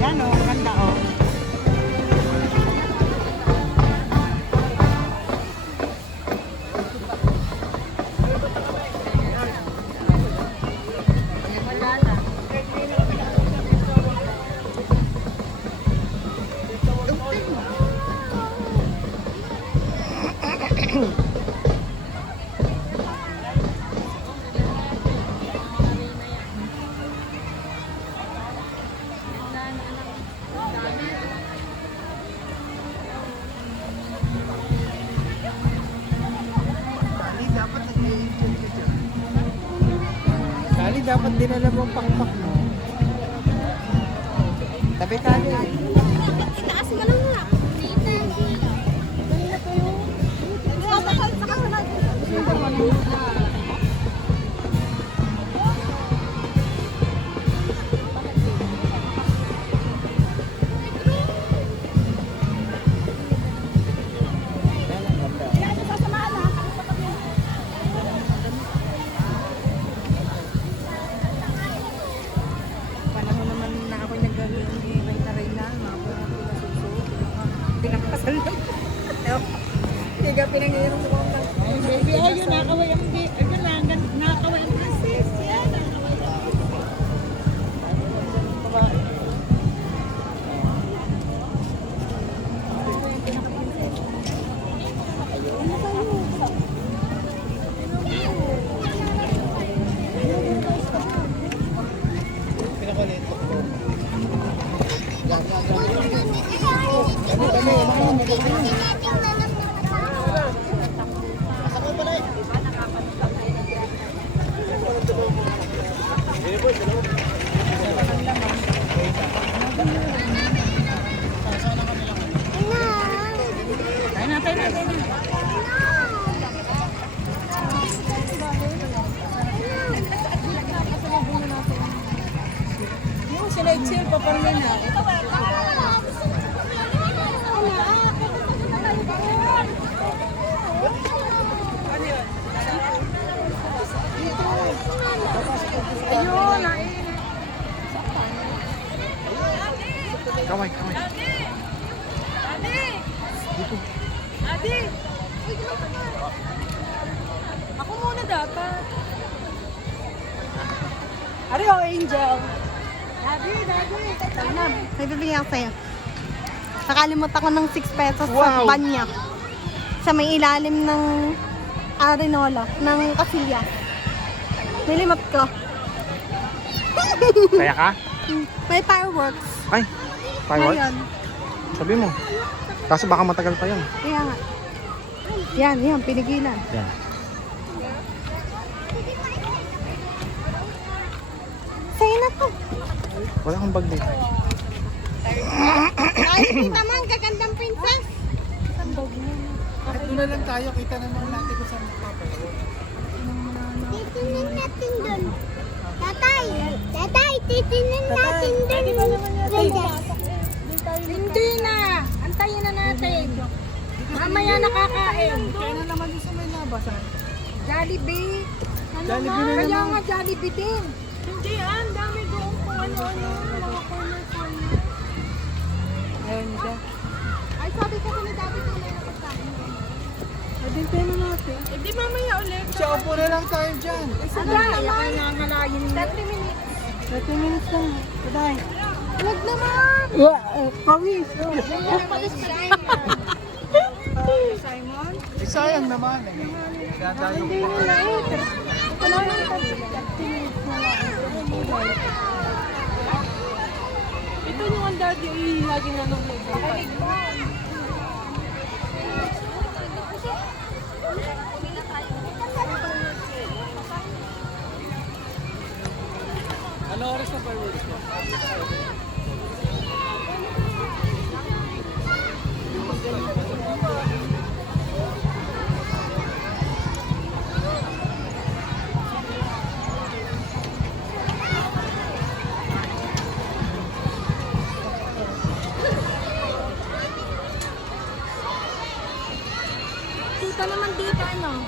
Yan o, ganda o. Kali dapat dinala mo ang pakpak mo. Tabi kali. Itaas mo lang nga. Kanina pa yung... Saka sa lagi. Panahon naman na ako'y nagagawin ni Reyna, mga pinasusunod. Pinakasal lang. Tiga pinangyayon ko ang baby, ayun, nakaway ang ayun lang, nakaway ang princess. Yan, nakaway ang chill pa parang na. Ayun, Kamay. Dito. Adi! Ako muna dapat. Ari o, Angel. Daddy. May bibigyan ako sa'yo. Nakalimutan ko ng 6 pesos sa Wow. banya. Sa may ilalim ng Arenola, ng Casillas. Nilimot ko. Kaya ka? May fireworks. Ay, fireworks? Ngayon. Sabi mo. Kaso baka matagal pa yan. Kaya nga. Yan, pinigilan. Yan. Sa'yo na to. Wala akong bag dito. Ay, kita mo ang gagandang princess. At doon na lang tayo, kita naman natin kung saan magpaparoon. Titingnan natin doon. Tatay, titingnan natin doon. Hindi na. Antayin na natin. Mamaya nakakain. Kaya na naman doon sa may labasan. Jollibee. Jollibee na Kaya naman. nga Jollibee din. Hindi, ang dami doon kung ano-ano. Mga corner. Ayun siya. Ay, sabi ko ni Daddy kung may napagkain. Adintayin na natin. Hindi mamaya ulit. Siya, upo na lang tayo dyan. Ano naman? Nangangalayin mo. 30 minutes. 30 minutes lang. Taday. Huwag naman. Pawis. Simon? Sayang naman eh. Dadayo ko pa. Wala nang 30 minutes na lang. Ito yung ang daddy lagi nanonood. Ano oras na fireworks mo? Ito naman dito, ano?